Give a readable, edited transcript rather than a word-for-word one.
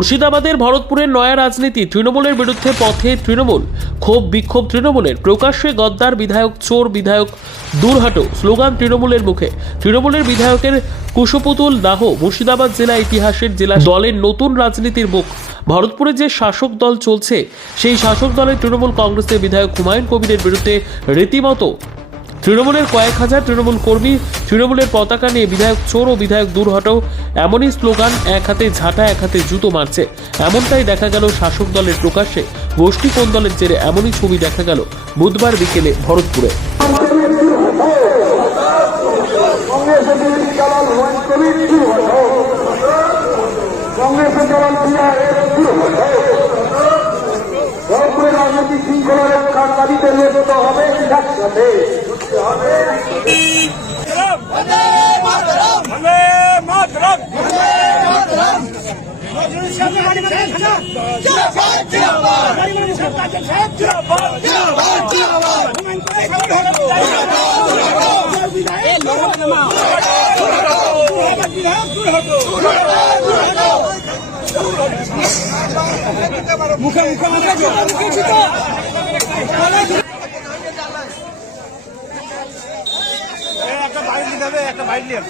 মুর্শিদাবাদের ভরতপুরের নয়া রাজনীতি, তৃণমূলের বিরুদ্ধে পথে তৃণমূল, ক্ষোভ বিক্ষোভ তৃণমূলের, প্রকাশ্যে গদ্দার বিধায়ক চোর, বিধায়ক দূর হাটো স্লোগান তৃণমূলের মুখে। তৃণমূলের বিধায়কের কুশপুতুল দাহ মুর্শিদাবাদ জেলা ইতিহাসের জেলা দলের নতুন রাজনীতির মুখ। ভরতপুরে যে শাসক দল চলছে, সেই শাসক দলের তৃণমূল কংগ্রেসের বিধায়ক হুমায়ুন কবিরের বিরুদ্ধে রীতিমতো তৃণমূলের কয়েক হাজার তৃণমূল কর্মী তৃণমূলের পতাকা নিয়ে বিধায়ক চোর ও বিধায়ক দূর হটাও এমনই স্লোগান, এক হাতে ঝাঁটা এক হাতে জুতো মারছে। এমনটাই দেখা গেল শাসক দলের প্রকাশ্যে। গোষ্ঠী কোন দলের জেরে এমনই ছবি দেখা গেল বুধবার বিকেলে ভরতপুরে। রাজনৈতিক শৃঙ্খলা রক্ষার দাবিতে নিয়োজিত হবে একসাথে। মুখে মুখে মুখে একটা বাইক নিতে হবে, একটা বাইক নিয়ে